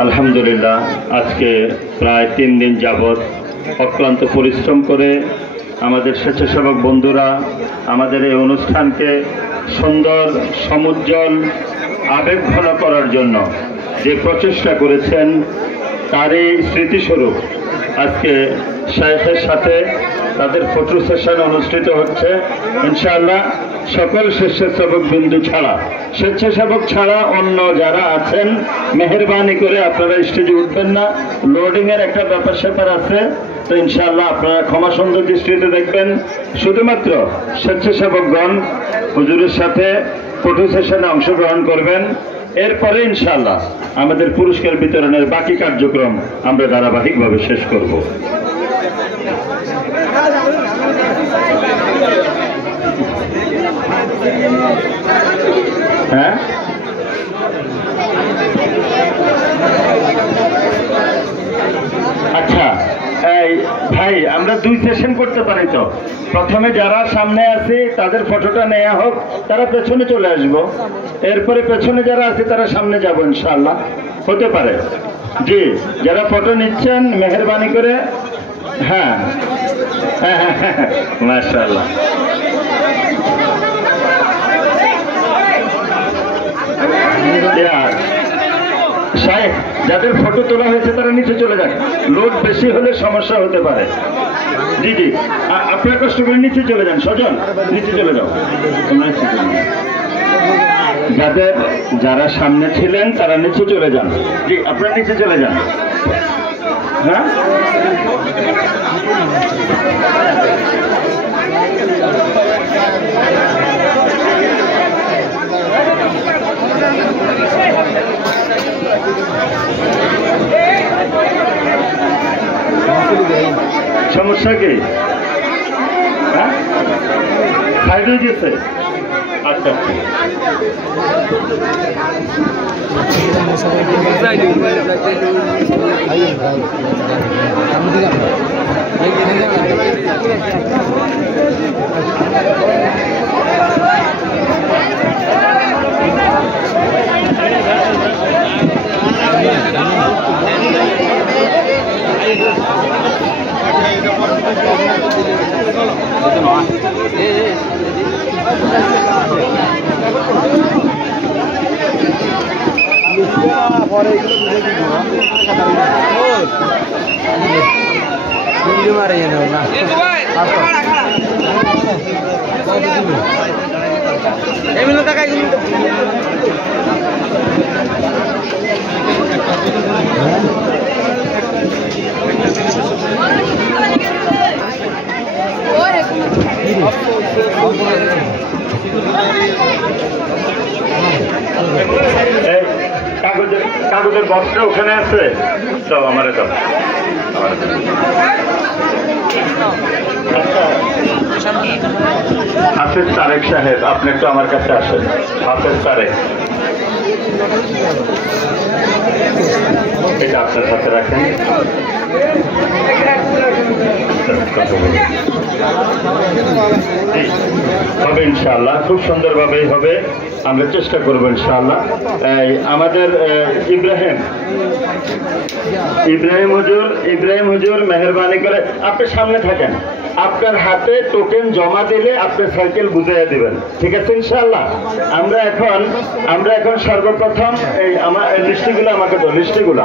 আলহামদুলিল্লাহ আজকে প্রায় 3 দিন যাবত অক্লান্ত পরিশ্রম করে আমাদের স্বেচ্ছাসেবক বন্ধুরা আমাদের এই অনুষ্ঠানকে সুন্দর সমুজ্জ্বল আবেগঘন করার জন্য যে প্রচেষ্টা করেছেন তারই স্মৃতিস্বরূপ আজকে শায়েখের সাথে তাদের ফটো সেশন অনুষ্ঠিত হচ্ছে। ইনশাআল্লাহ সকল স্বেচ্ছাসেবক বিন্দু ছাড়া স্বেচ্ছাসেবক ছাড়া অন্য যারা আছেন মেহেরবানি করে আপনারা স্টেজে উঠবেন না। লোডিং এর একটা ব্যাপার স্যাপার আছে, তো ইনশাআল্লাহ আপনারা ক্ষমা সুন্দর দৃষ্টিতে দেখবেন। শুধুমাত্র স্বেচ্ছাসেবকগণ হুজুরের সাথে ফটো সেশনে অংশগ্রহণ করবেন। এরপরে ইনশাআল্লাহ আমাদের পুরস্কার বিতরণের বাকি কার্যক্রম আমরা ধারাবাহিকভাবে শেষ করব। হ্যাঁ, আচ্ছা এই ভাই আমরা 2 সেশন করতে পারি তো। প্রথমে যারা সামনে আছে তাদের ফটোটা নেওয়া হোক, তারা পেছনে চলে আসবো। এরপরে পেছনে যারা আছে তারা সামনে যাব ইনশাআল্লাহ। হতে পারে জি, যারা ফটো নিচ্ছেন মেহেরবানি করে। হ্যাঁ হ্যাঁ হ্যাঁ মাশাআল্লাহ। শায়েখ যাদের ফটো তোলা হয়েছে তারা নিচে চলে যান, লোড বেশি হলে সমস্যা হতে পারে। জি জি, আপনারা কষ্ট করে নিচে চলে যান। সজন নিচে চলে যাও। যারা সামনে ছিলেন তারা নিচে চলে যান। জি, আপনারা নিচে চলে যান। হ্যাঁ সমস্যা কি? হ্যাঁ ফাইল হয়ে গেছে। আচ্ছা কাগজের বক্সটা ওখানে আছে তো আমার তো। হাফেজ তারেক সাহেব আপনি একটু আমার কাছে আসেন। হাফেজ তারেক, এটা আপনার সাথে রাখেন। হবে ইনশাআল্লাহ, খুব সুন্দরভাবেই হবে, আমরা চেষ্টা করবো ইনশাআল্লাহ। আমাদের ইব্রাহিম হুজুর মেহেরবানি করে আপনি সামনে থাকেন। আপনার হাতে টোকেন জমা দিলে আপনি সাইকেল বুঝাইয়া দিবেন, ঠিক আছে ইনশাআল্লাহ। আমরা এখন সর্বপ্রথম এই আমার লিস্টিগুলো আমাকে তো লিস্টিগুলা